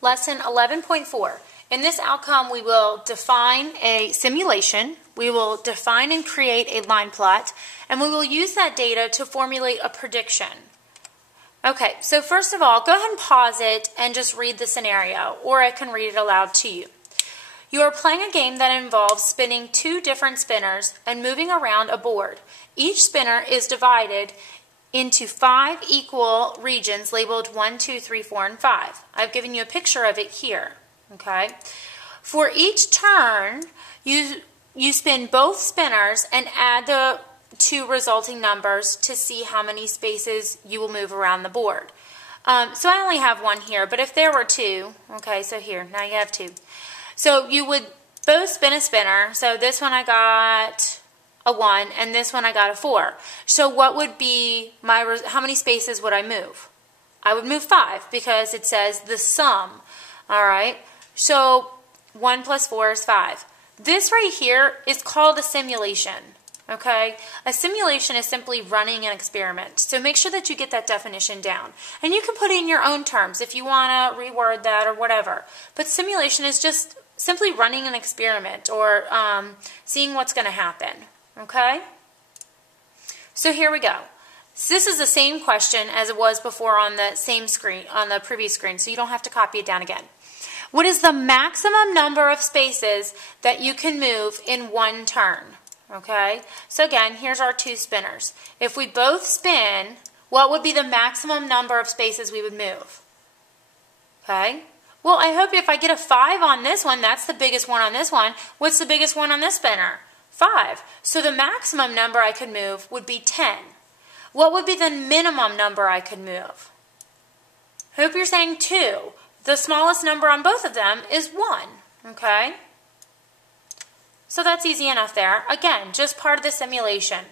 Lesson 11.4. In this outcome, we will define a simulation, we will define and create a line plot, and we will use that data to formulate a prediction. Okay, so first of all, go ahead and pause it and just read the scenario, or I can read it aloud to you. You are playing a game that involves spinning two different spinners and moving around a board. Each spinner is divided into 5 equal regions labeled 1, 2, 3, 4, and 5. I've given you a picture of it here. Okay. For each turn, you spin both spinners and add the 2 resulting numbers to see how many spaces you will move around the board. So I only have 1 here, but if there were 2, okay, so here, now you have 2. So you would both spin a spinner. So this one I got a 1, and this one I got a 4. So what would be how many spaces would I move? I would move 5 because it says the sum. All right. So 1 plus 4 is 5. This right here is called a simulation. Okay. A simulation is simply running an experiment. So make sure that you get that definition down. And you can put it in your own terms if you want to reword that or whatever. But simulation is just simply running an experiment or seeing what's going to happen. Okay? So here we go. So this is the same question as it was before on the same screen, on the previous screen, so you don't have to copy it down again. What is the maximum number of spaces that you can move in one turn? Okay? So again, here's our 2 spinners. If we both spin, what would be the maximum number of spaces we would move? Okay? Well, I hope if I get a 5 on this one, that's the biggest one on this one. What's the biggest one on this spinner? 5. So the maximum number I could move would be 10. What would be the minimum number I could move? Hope you're saying 2. The smallest number on both of them is 1. Okay? So that's easy enough there. Again, just part of the simulation.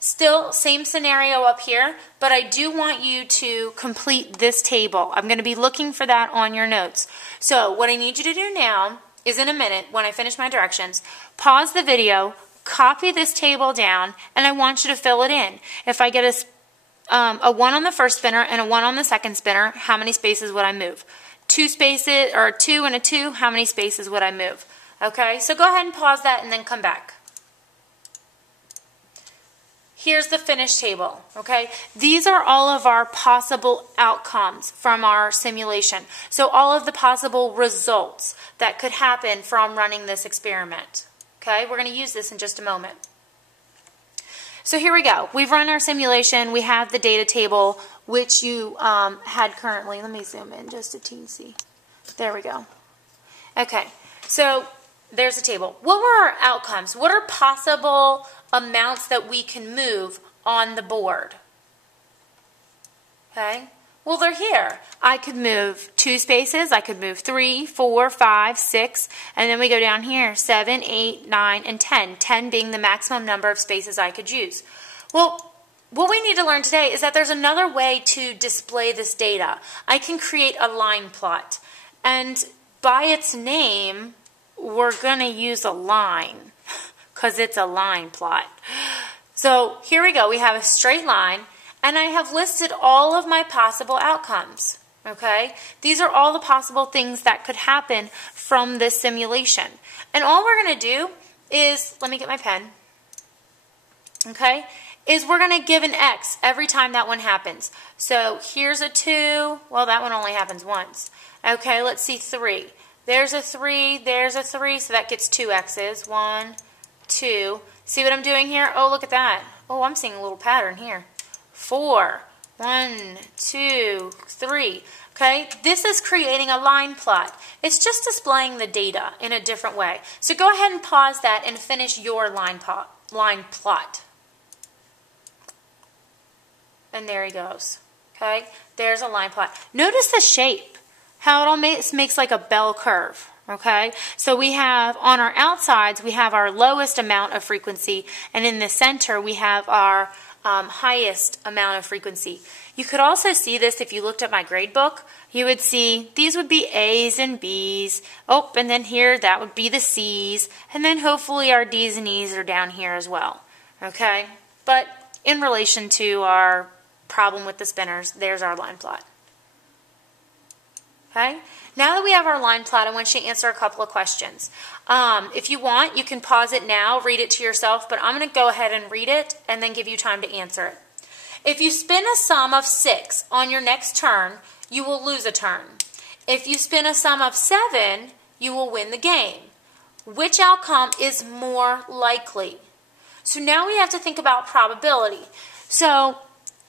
Still, same scenario up here, but I do want you to complete this table. I'm going to be looking for that on your notes. So what I need you to do now is in a minute, when I finish my directions, pause the video, copy this table down, and I want you to fill it in. If I get a 1 on the first spinner and a 1 on the second spinner, how many spaces would I move? 2 spaces, or 2 and a 2, how many spaces would I move? Okay, so go ahead and pause that and then come back. Here's the finished table, okay? These are all of our possible outcomes from our simulation. So all of the possible results that could happen from running this experiment, okay? We're going to use this in just a moment. So here we go. We've run our simulation. We have the data table, which you had currently. Let me zoom in just a teensy. There we go. Okay, so there's the table. What were our outcomes? What are possible amounts that we can move on the board? Okay, well, they're here. I could move 2 spaces, I could move 3, 4, 5, 6, and then we go down here, 7, 8, 9, and 10. 10 being the maximum number of spaces I could use. Well, what we need to learn today is that there's another way to display this data. I can create a line plot, and by its name, we're going to use a line because it's a line plot. So here we go. We have a straight line, and I have listed all of my possible outcomes. Okay? These are all the possible things that could happen from this simulation. And all we're going to do is, let me get my pen, okay, is we're going to give an X every time that one happens. So here's a 2. Well, that one only happens once. Okay, let's see 3. There's a 3, there's a 3, so that gets 2 X's. 1, 2. See what I'm doing here? Oh, look at that. Oh, I'm seeing a little pattern here. 4. 1, 2, 3. Okay, this is creating a line plot. It's just displaying the data in a different way. So go ahead and pause that and finish your line plot. And there he goes. Okay, there's a line plot. Notice the shape, how it all makes like a bell curve. Okay, so we have on our outsides, we have our lowest amount of frequency, and in the center we have our highest amount of frequency. You could also see this if you looked at my grade book. You would see these would be A's and B's. Oh, and then here that would be the C's, and then hopefully our D's and E's are down here as well. Okay, but in relation to our problem with the spinners, there's our line plot. Okay? Now that we have our line plot, I want you to answer a couple of questions. If you want, you can pause it now, read it to yourself, but I'm going to go ahead and read it and then give you time to answer it. If you spin a sum of 6 on your next turn, you will lose a turn. If you spin a sum of 7, you will win the game. Which outcome is more likely? So now we have to think about probability. So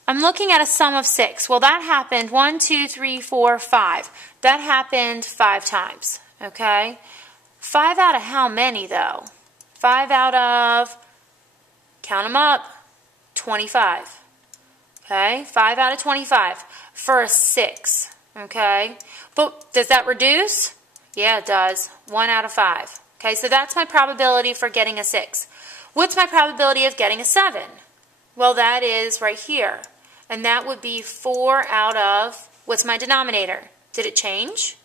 I'm looking at a sum of 6. Well, that happened 1, 2, 3, 4, 5. That happened 5 times, okay? 5 out of how many, though? 5 out of, count them up, 25. Okay, 5 out of 25 for a 6, okay? But does that reduce? Yeah, it does. 1 out of 5. Okay, so that's my probability for getting a 6. What's my probability of getting a 7? Well, that is right here. And that would be 4 out of, what's my denominator? Did it change?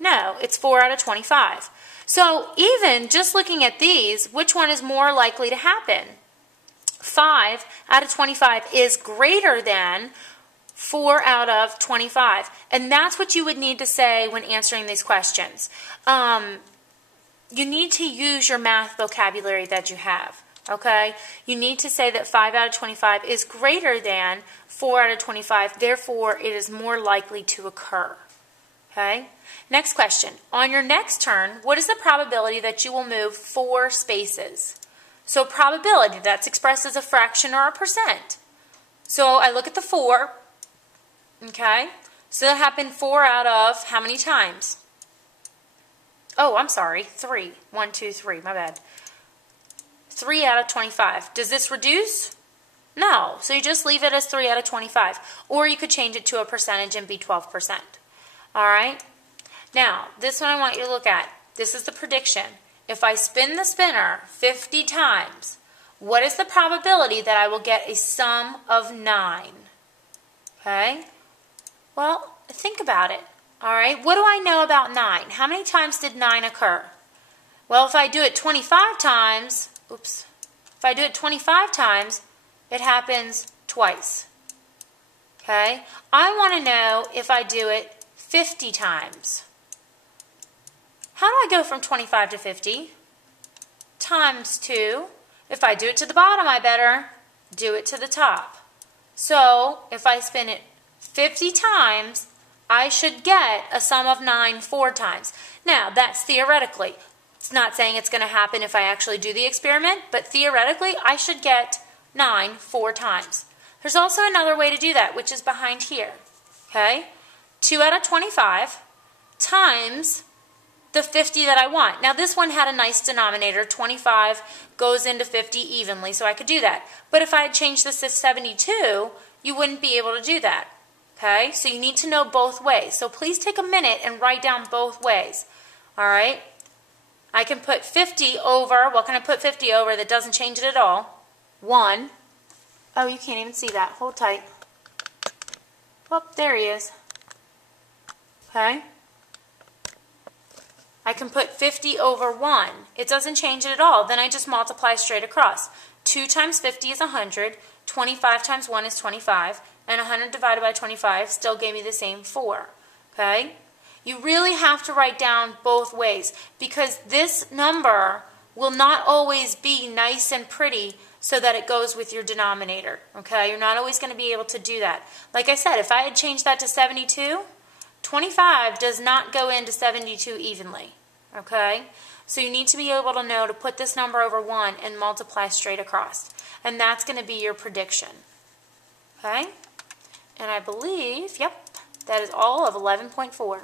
No, it's 4 out of 25. So even just looking at these, which one is more likely to happen? 5 out of 25 is greater than 4 out of 25. And that's what you would need to say when answering these questions. You need to use your math vocabulary that you have. Okay? You need to say that 5 out of 25 is greater than 4 out of 25. Therefore, it is more likely to occur. Okay? Next question. On your next turn, what is the probability that you will move 4 spaces? So probability, that's expressed as a fraction or a percent. So I look at the 4. Okay? So that happened 4 out of how many times? Oh, I'm sorry. 3. 1, 2, 3. My bad. 3 out of 25. Does this reduce? No. So you just leave it as 3 out of 25. Or you could change it to a percentage and be 12%. All right? Now, this one I want you to look at. This is the prediction. If I spin the spinner 50 times, what is the probability that I will get a sum of 9? Okay? Well, think about it. All right? What do I know about 9? How many times did 9 occur? Well, if I do it 25 times, if I do it 25 times, it happens twice. Okay? I want to know if I do it 50 times. How do I go from 25 to 50? Times 2. If I do it to the bottom, I better do it to the top. So, if I spin it 50 times, I should get a sum of 9 4 times. Now, that's theoretically. It's not saying it's going to happen if I actually do the experiment, but theoretically, I should get 9 4 times. There's also another way to do that, which is behind here. Okay? 2 out of 25 times the 50 that I want. Now, this one had a nice denominator. 25 goes into 50 evenly, so I could do that. But if I had changed this to 72, you wouldn't be able to do that. Okay? So you need to know both ways. So please take a minute and write down both ways. All right? I can put 50 over. What can I put 50 over that doesn't change it at all? 1. Oh, you can't even see that. Hold tight. Oh, there he is. Okay? I can put 50 over 1. It doesn't change it at all. Then I just multiply straight across. 2 times 50 is 100. 25 times 1 is 25. And 100 divided by 25 still gave me the same 4. Okay? You really have to write down both ways because this number will not always be nice and pretty so that it goes with your denominator. Okay? You're not always going to be able to do that. Like I said, if I had changed that to 72, 25 does not go into 72 evenly. Okay? So you need to be able to know to put this number over 1 and multiply straight across. And that's going to be your prediction. Okay? And I believe, yep, that is all of 11.4.